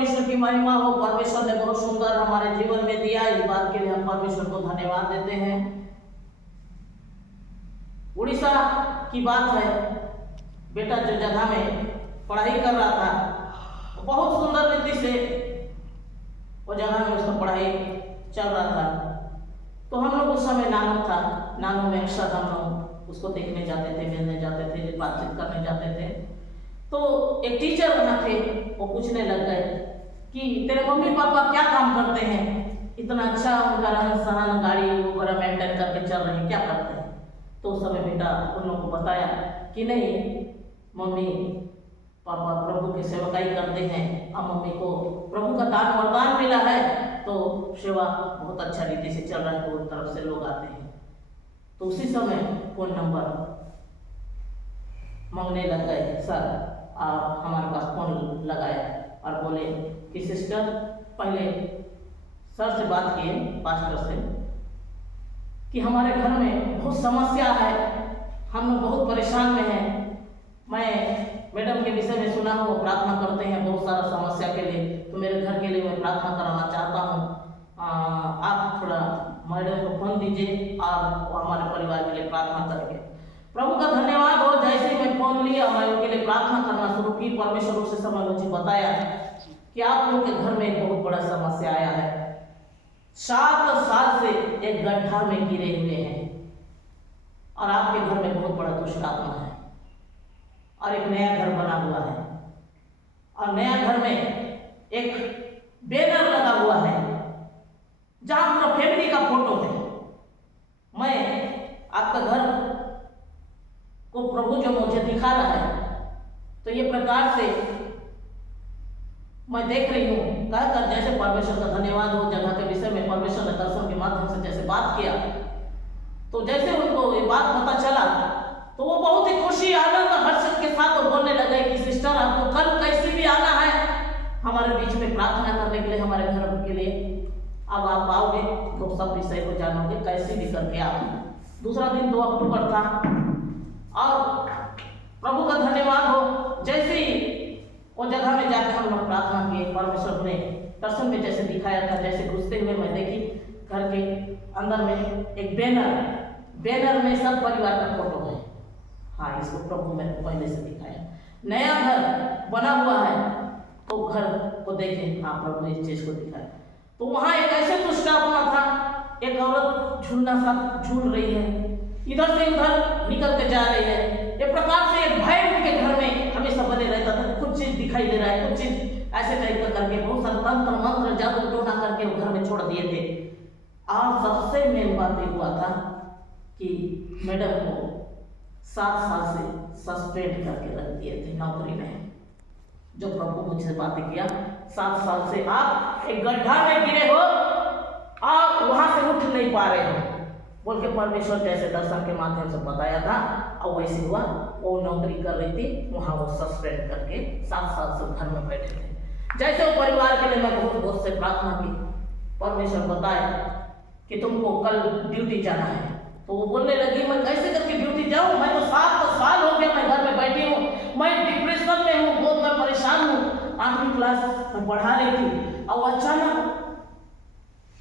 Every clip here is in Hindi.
परमेश्वर की महिमा हो। परमेश्वर ने बहुत सुंदर हमारे जीवन में दिया, इस बात के लिए हम परमेश्वर को धन्यवाद देते हैं। उड़ीसा की बात है, बेटा जो जगह में पढ़ाई कर रहा था, बहुत सुंदर रीति से वो जगह में उसका पढ़ाई चल रहा था। तो हम लोग उस समय नानो था, नानो में अक्सर हम लोग उसको देखने जाते थे, मिलने जाते थे, बातचीत करने जाते थे। तो एक टीचर वहाँ थे, वो पूछने लग गए कि तेरे मम्मी पापा क्या काम करते हैं, इतना अच्छा उनका रहन सहन, गाड़ी वगैरह मेंटेन करके चल रहे हैं, क्या करते हैं। तो उस समय बेटा उन लोगों को बताया कि नहीं, मम्मी पापा प्रभु की सेवकाई करते हैं, अब मम्मी को प्रभु का दान वरदान मिला है, तो सेवा बहुत अच्छा रीति से चल रहा है, तो उन तरफ से लोग आते हैं। तो उसी समय फोन नंबर मांगने लग गए सर, आप हमारे पास फोन लगाया और बोले कि सिस्टर, पहले सर से बात किए, पास्टर से, कि हमारे घर में बहुत समस्या है, हम लोग बहुत परेशान में हैं। मैं मैडम के विषय में सुना हूँ, वो प्रार्थना करते हैं बहुत सारा समस्या के लिए, तो मेरे घर के लिए मैं प्रार्थना कराना चाहता हूँ। आप थोड़ा मैडम को फोन दीजिए और हमारे परिवार के लिए प्रार्थना करेंगे। प्रभु का धन्यवाद हो, जैसे ही मैं फोन लिया, मैं उनके लिए प्रार्थना करना शुरू की। परमेश्वर उस समय मुझे बताया कि आप लोग के घर में एक बहुत बड़ा समस्या आया है, 7 साल से एक गड्ढा में गिरे हुए हैं और आपके घर में बहुत बड़ा दुष्ट आत्मा है और एक नया घर बना हुआ है, और नया घर में एक बैनर लगा हुआ है जहां पूरा फैमिली का फोटो है। मैं आपका घर को प्रभु जो मुझे दिखा रहा है, तो ये प्रकार से मैं देख रही हूँ, कहकर जैसे परमेश्वर का धन्यवाद हो, जगह के विषय में परमेश्वर ने दर्शन के माध्यम से जैसे बात किया, तो जैसे उनको ये बात पता चला, तो वो बहुत ही खुशी, आनंद, हर्ष के साथ वो बोलने लगे कि सिस्टर, आपको कल कैसे भी आना है हमारे बीच में प्रार्थना करने के लिए, हमारे घर के लिए। अब आप आओगे तो सब विषय को जानोगे, कैसे भी करके आओ। दूसरा दिन 2 अक्टूबर था और प्रभु का धन्यवाद हो, जैसे ही वो जगह में जाकर हम लोग प्रार्थना किए, परमेश्वर ने दर्शन में जैसे दिखाया था, जैसे घुसते हुए मैं देखी घर के अंदर में एक बैनर में सब परिवार का फोटो है। हाँ, इसको प्रभु ने पहले से दिखाया। नया घर बना हुआ है, तो घर को देखे, हाँ प्रभु ने इस चीज को दिखाया। तो वहां एक ऐसे दुष्ट आत्मा था, एक औरत झूलना सा झूल रही है, इधर से उधर निकल के जा रही है। एक प्रकार से एक भय उनके घर में हमेशा बने रहता था, कुछ चीज दिखाई दे रहा है, कुछ चीज ऐसे टाइप का करके बहुत सारे तंत्र मंत्र जादू टोना करके वो घर में छोड़ दिए थे। और सबसे मेन बात ये हुआ था कि मैडम को 7 साल से सस्पेंड करके रख दिए थे नौकरी में। जो प्रभु मुझसे बातें किया, 7 साल से आप एक गड्ढा में गिरे हो, आप वहां से उठ नहीं पा रहे हो, बोल के परमेश्वर जैसे दर्शन के माध्यम से बताया था, और वैसे हुआ। वो नौकरी कर रही थी, वहां वो सस्पेंड करके 7 साल से घर में बैठे थे। जैसे वो परिवार के लिए मैं बहुत से प्रार्थना की, परमेश्वर बताए कि तुमको कल ड्यूटी जाना है। तो वो बोलने लगी, मैं कैसे करके ड्यूटी जाऊं, मैं तो 7 साल हो गया मैं घर में बैठी हूँ, मैं डिप्रेशन में हूँ, बहुत मैं परेशान हूँ। 8वीं क्लास में पढ़ा रही थी और अचानक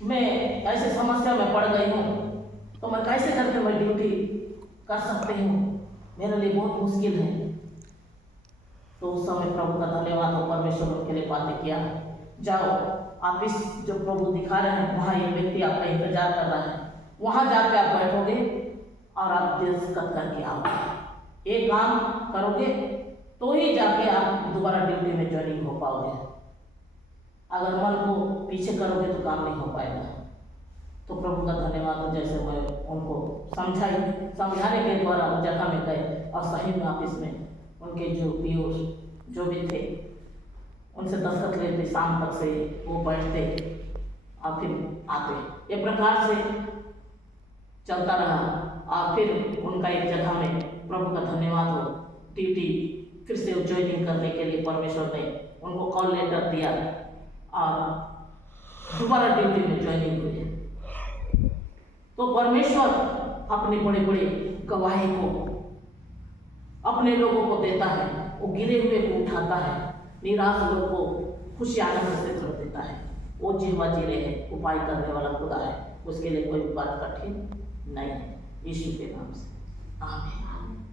मैं ऐसे समस्या में पड़ गई हूँ, तो मैं कैसे करके मैं ड्यूटी कर सकती हूँ, मेरे लिए बहुत मुश्किल है। तो उस समय प्रभु का धन्यवाद हो, परमेश्वर उनके लिए बातें किया, जाओ आप इस जो प्रभु दिखा रहे हैं, वहाँ ये व्यक्ति आपका इंतजार कर रहा है, वहाँ जाके आप बैठोगे और आप दस्तखत करके आओगे। एक काम करोगे तो ही जाके आप दोबारा ड्यूटी में ज्वाइनिंग हो पाओगे, अगर मन को पीछे करोगे तो काम नहीं हो पाएगा। तो प्रभु का धन्यवाद हो, जैसे मैं उनको समझाने के द्वारा उस जगह में गए और सही में ऑफिस में उनके जो पीओ जो भी थे उनसे दस्तखत लेते, शाम तक से वो बैठते और फिर आते। ये प्रकार से चलता रहा और फिर उनका एक जगह में प्रभु का धन्यवाद हो, ड्यूटी फिर से ज्वाइनिंग करने के लिए परमेश्वर ने उनको कॉल लेटर दिया और दोबारा ड्यूटी में ज्वाइनिंग हुई। तो परमेश्वर अपने बड़े बड़े गवाही को अपने लोगों को देता है, वो गिरे हुए को उठाता है, निराश लोग को खुशी आनंद से भर देता है। वो जिहवा जिले है, उपाय करने वाला खुदा है, उसके लिए कोई बात कठिन नहीं है। यीशु के नाम से आमीन।